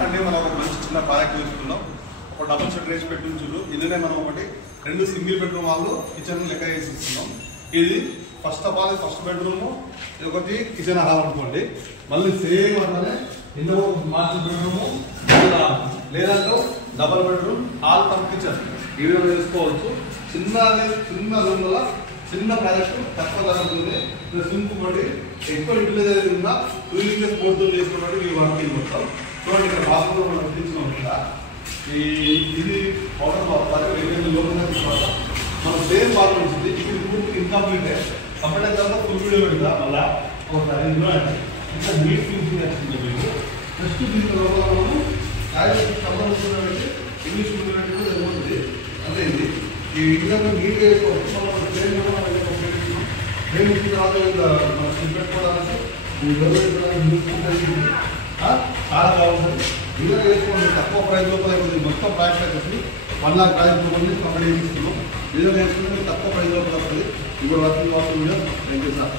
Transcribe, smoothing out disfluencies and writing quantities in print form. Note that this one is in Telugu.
చూడండి, మనం ఒక మంచి చిన్న ప్రాజెక్ట్ చేసుకున్నాం. ఒక డబుల్ షెడ్ వేసి పెట్టించు. ఇదినే మనం ఒకటి 2 సింగిల్ బెడ్రూమ్ వాళ్ళు కిచెన్ లెక్క వేసి ఇస్తున్నాం. ఇది first of all first bedroom, ఇది ఒకటి కిచెన్ హాల్ అనుకోండి. మళ్ళీ సేమ్ అట్లనే ఇందులో మాస్టర్ బెడ్రూమ్ లేదంటే double bedroom hall come kitchen ఈ విధంగా చేసుకోవచ్చు. చిన్న రూమ్ వల్ల చిన్న ప్రాజెక్ట్ తక్కువ ధరతుంది. సింపుల్ బట్టి ఎక్కువ యూటిలైజ్ ఉన్న 2 లీటర్స్ బోర్డుతో చేసుకున్నట్టు ఈ వర్క్ మొత్తం. చూడండి, ఇక్కడ బాత్రూమ్ మనం గుర్తించున్నాం కదా. ఇది వాటర్ లోపల తర్వాత మనం సేమ్ బాత్రూమ్ వచ్చింది. ఇది పూర్తి ఇన్కంప్లీట్ కంప్లీట్ తర్వాత ఫుల్ వీడియో పెడతా. మళ్ళీ ఒక ఇంకా నీట్ ఫినిషింగ్ వచ్చింది మీకు. జస్ట్ దీని లోపల మనము సంబంధించినటువంటి ఇంగ్లీష్ మీడియం కూడా జరుగుతుంది. అంటే ఇది ఈ విధంగా నీట్గా వేసుకోవచ్చు. నేను ఇచ్చిన తర్వాత మనం పెట్టుకోవడానికి చాలా బాగుంటుంది. ఇలా వేసుకోండి. తక్కువ ప్రైస్ లోపల మొత్తం ప్రైస్ వచ్చి 1 लाख ప్రైస్ లోపల కంపెనీ ఇస్తున్నాం. ఇలా వేసుకుంటే తక్కువ ప్రైస్ లోపల వస్తుంది. ఇప్పుడు వర్కింగ్ అవుతుంది. Thank you sir.